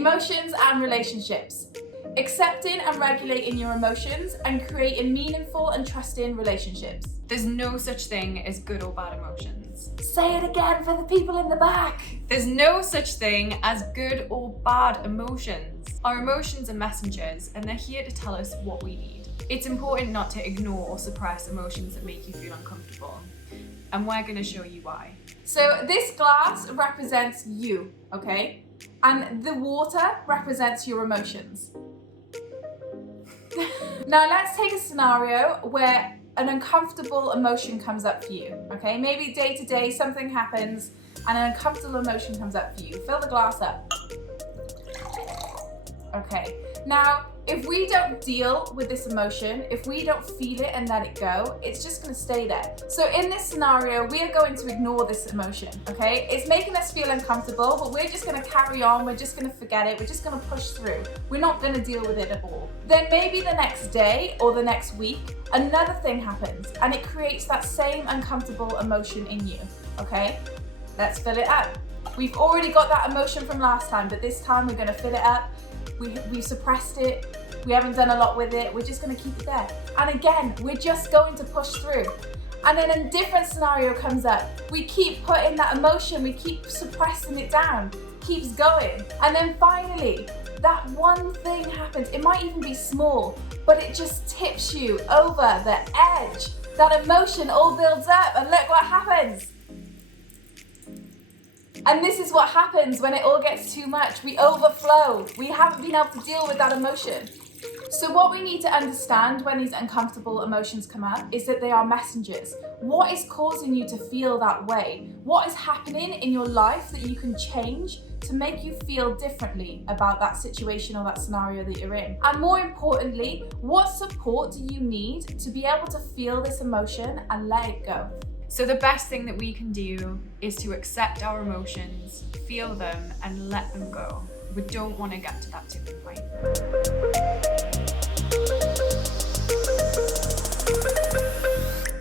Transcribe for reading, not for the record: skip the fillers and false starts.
Emotions and relationships. Accepting and regulating your emotions and creating meaningful and trusting relationships. There's no such thing as good or bad emotions. Say it again for the people in the back. There's no such thing as good or bad emotions. Our emotions are messengers and they're here to tell us what we need. It's important not to ignore or suppress emotions that make you feel uncomfortable. And we're going to show you why. So this glass represents you, okay? And the water represents your emotions. Now let's take a scenario where an uncomfortable emotion comes up for you, okay? Maybe day to day something happens and an uncomfortable emotion comes up for you. Fill the glass up. Okay, now if we don't deal with this emotion, if we don't feel it and let it go, it's just gonna stay there. So in this scenario, we are going to ignore this emotion, okay? It's making us feel uncomfortable, but we're just gonna carry on, we're just gonna forget it, we're just gonna push through. We're not gonna deal with it at all. Then maybe the next day or the next week, another thing happens and it creates that same uncomfortable emotion in you, okay? Let's fill it up. We've already got that emotion from last time, but this time we're gonna fill it up. We suppressed it, we haven't done a lot with it, we're just gonna keep it there. And again, we're just going to push through. And then a different scenario comes up. We keep putting that emotion, we keep suppressing it down, keeps going. And then finally, that one thing happens. It might even be small, but it just tips you over the edge. That emotion all builds up and look what happens. And this is what happens when it all gets too much. We overflow. We haven't been able to deal with that emotion. So what we need to understand when these uncomfortable emotions come up is that they are messengers. What is causing you to feel that way? What is happening in your life that you can change to make you feel differently about that situation or that scenario that you're in? And more importantly, what support do you need to be able to feel this emotion and let it go? So the best thing that we can do is to accept our emotions, feel them, and let them go. We don't want to get to that tipping point.